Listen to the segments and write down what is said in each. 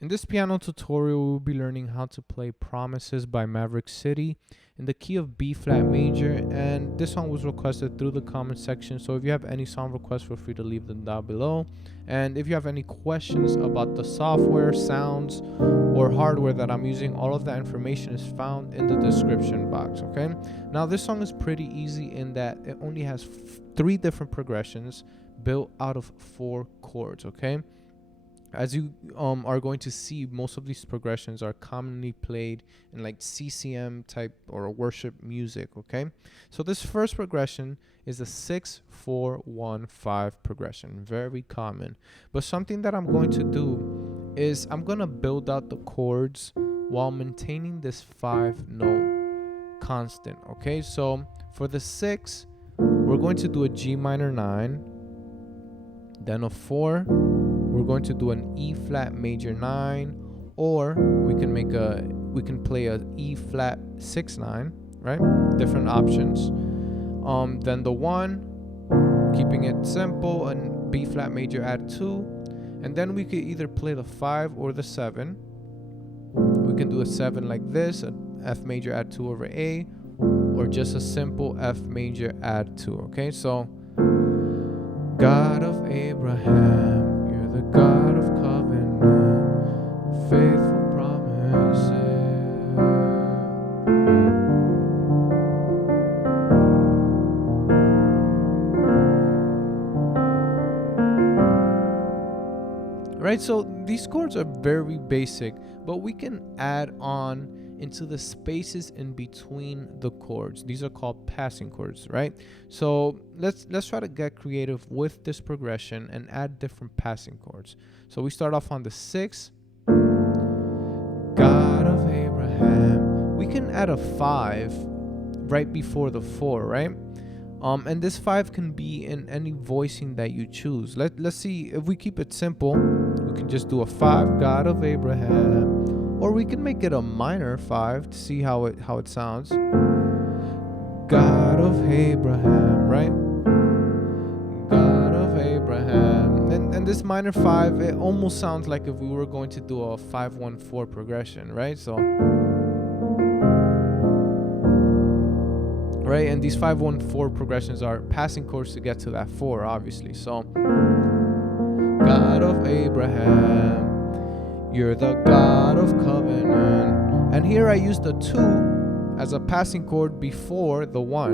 In this piano tutorial, we'll be learning how to play Promises by Maverick City in the key of B flat major, and this song was requested through the comment section, so if you have any song requests, feel free to leave them down below. And if you have any questions about the software, sounds, or hardware that I'm using, all of that information is found in the description box, okay? Now, this song is pretty easy in that it only has 3 different progressions built out of 4 chords, okay? As you are going to see, most of these progressions are commonly played in like CCM type or worship music, okay? So this first progression is a 6-4-1-5 progression, very common. But something that I'm going to do is I'm going to build out the chords while maintaining this 5-note constant, okay? So for the 6, we're going to do a G minor 9, then a 4, we're going to do an E flat major 9, or we can play a E flat 6-9, right? Different options. Then the 1, keeping it simple, and B flat major add 2, and then we could either play the 5 or the 7. We can do a 7 like this, an F major add 2 over A, or just a simple F major add 2, okay? So God of Abraham, the God of covenant, faithful promises. Right, so these chords are very basic, but we can add on into the spaces in between the chords. These are called passing chords, right? So let's try to get creative with this progression and add different passing chords. So we start off on the 6, God of Abraham. We can add a 5 right before the 4, right? And this 5 can be in any voicing that you choose. Let's see if we keep it simple. We can just do a 5, God of Abraham. Or we can make it a minor 5 to see how it sounds. God of Abraham, right? God of Abraham. And this minor 5, it almost sounds like if we were going to do a 5-1-4 progression, right? So, right? And these 5-1-4 progressions are passing chords to get to that 4, obviously. So, God of Abraham, you're the God of covenant. And here I use the 2 as a passing chord before the 1.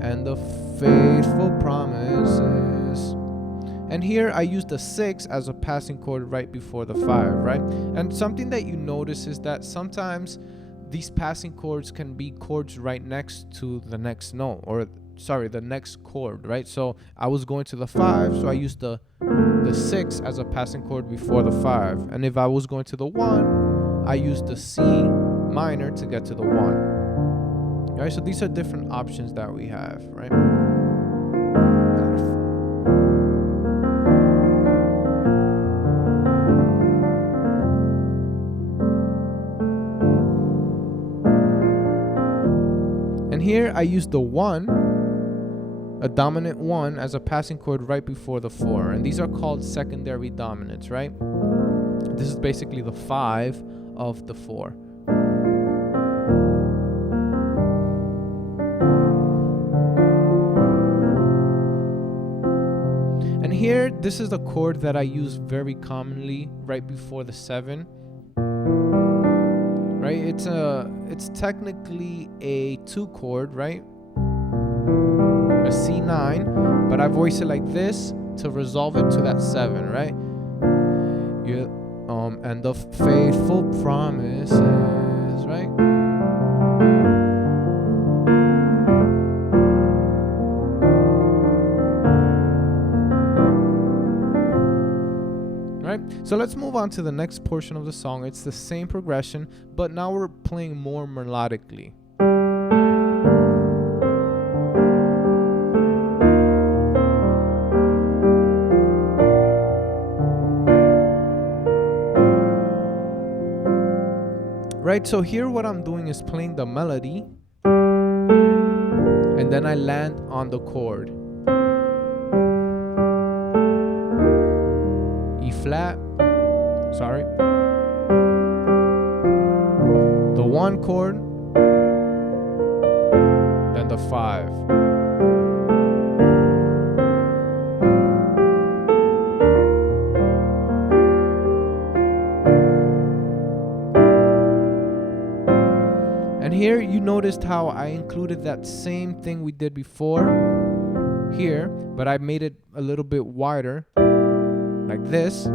And the faithful promises. And here I use the 6 as a passing chord right before the 5, right? And something that you notice is that sometimes these passing chords can be chords right next to the next note, or the next chord, right? So I was going to the 5, so I used the 6 as a passing chord before the 5. And if I was going to the 1, I used the C minor to get to the 1. All right, so these are different options that we have, right? And here I use the 1, a dominant 1, as a passing chord right before the 4. And these are called secondary dominants, right? This is basically the 5 of the 4. And here, this is the chord that I use very commonly right before the 7. Right? It's technically a 2 chord, right? A C9, but I voice it like this to resolve it to that 7, right? And the faithful promises, right? Right? So let's move on to the next portion of the song. It's the same progression, but now we're playing more melodically. Right, so here what I'm doing is playing the melody, and then I land on the chord. E flat, sorry, the 1 chord, then the 5. And here you noticed how I included that same thing we did before here, but I made it a little bit wider, like this,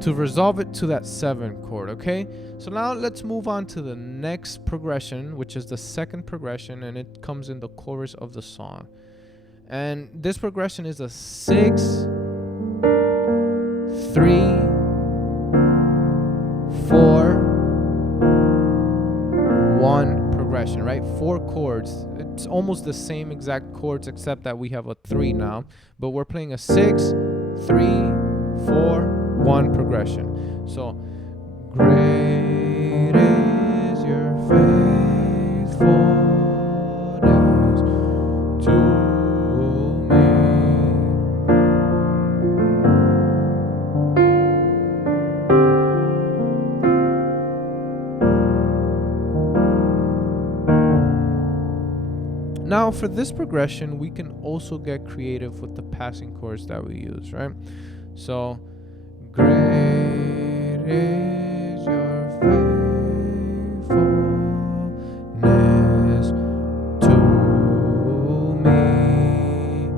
to resolve it to that 7 chord, okay? So now let's move on to the next progression, which is the second progression, and it comes in the chorus of the song. And this progression is a 6, 3, 4, 1 progression, right? 4 chords. It's almost the same exact chords except that we have a 3 now, but we're playing a 6, 3, 4, 1 progression. So great is your faithfulness to me. Now for this progression, we can also get creative with the passing chords that we use, right? So great is your faithfulness to me.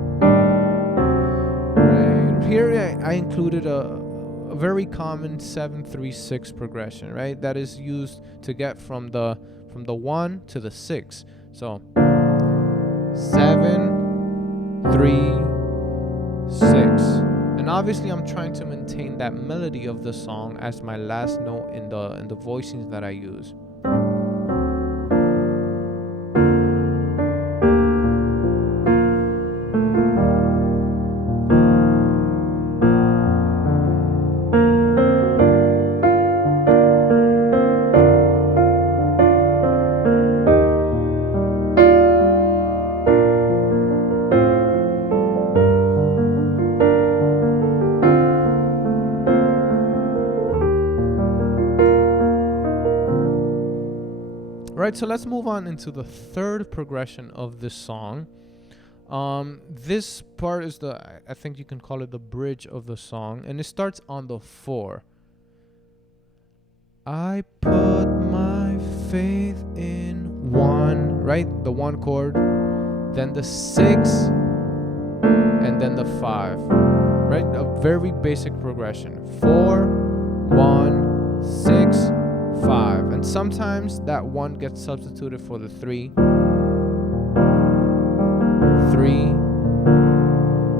Right. Here I included a very common 7-3-6 progression, right? That is used to get from the 1 to the 6. So 7, 3, 6. And obviously I'm trying to maintain that melody of the song as my last note in the voicings that I use. Right, so let's move on into the third progression of this song. This part is I think you can call it the bridge of the song, and it starts on the 4. I put my faith in 1, right? The 1 chord, then the 6, and then the 5, right? A very basic progression. 4, 1, 6, 5, and sometimes that 1 gets substituted for the 3, 3,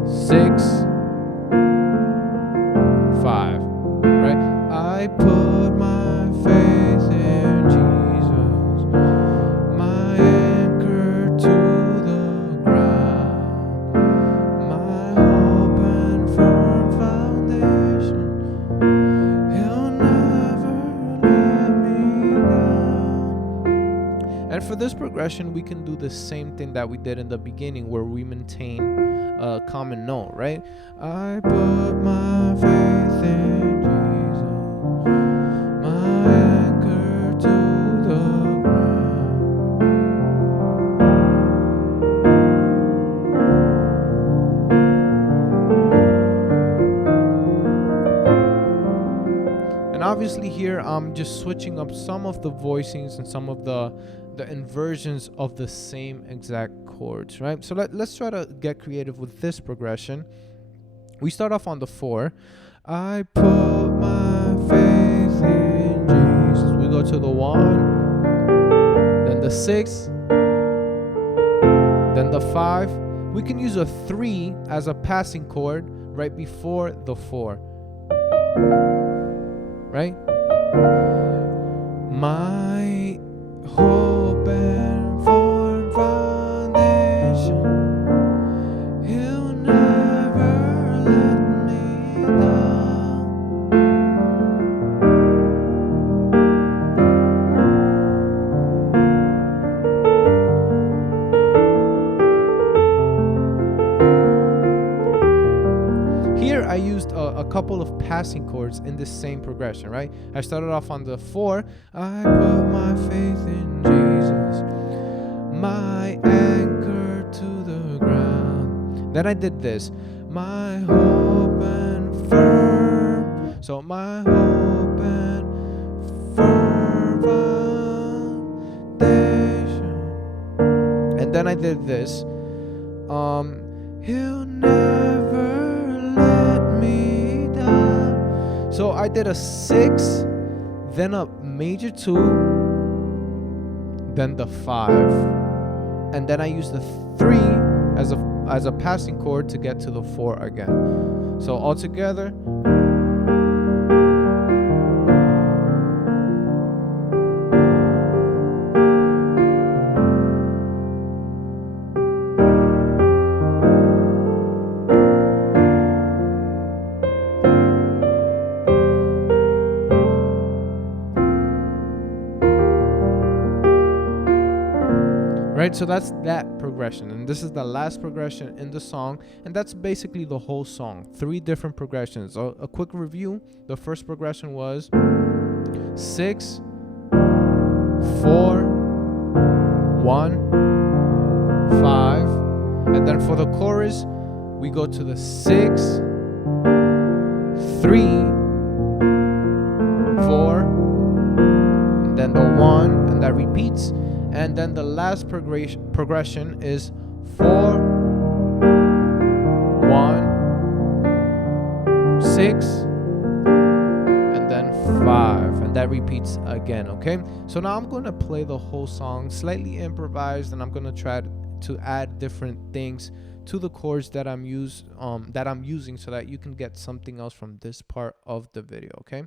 6, 5, right? I put my faith in Jesus, my anchor to the ground, my hope and firm foundation. He'll never let me down. And for this progression, we can do the same thing that we did in the beginning, where we maintain a common note, right? I put my faith in Jesus, my anchor to the ground. And obviously here I'm just switching up some of the voicings and some of the inversions of the same exact chords, right? So let's try to get creative with this progression. We start off on the 4. I put my faith in Jesus. We go to the 1, then the 6, then the 5. We can use a 3 as a passing chord right before the 4, right? My hope and firm foundation, He'll never let me down. Here I I used a couple of passing chords in the same progression, right? I started off on the 4. I put my faith in Jesus, my anchor to the ground. Then I did this, my hope and firm. So my hope and firm foundation. And then I did this, he'll never let me down. So I did a 6, then a major 2, then the 5, and then I used the 3 as a passing chord to get to the 4 again. So all together. Right, so that's that progression, and this is the last progression in the song, and that's basically the whole song. 3 different progressions. A quick review: the first progression was 6, 4, 1, 5, and then for the chorus we go to the 6, 3, 4, and then the 1, and that repeats. And then the last progression is 4, 1, 6, and then 5, and that repeats again. Okay, so now I'm going to play the whole song slightly improvised, and I'm going to try to add different things to the chords that I'm using, so that you can get something else from this part of the video. Okay.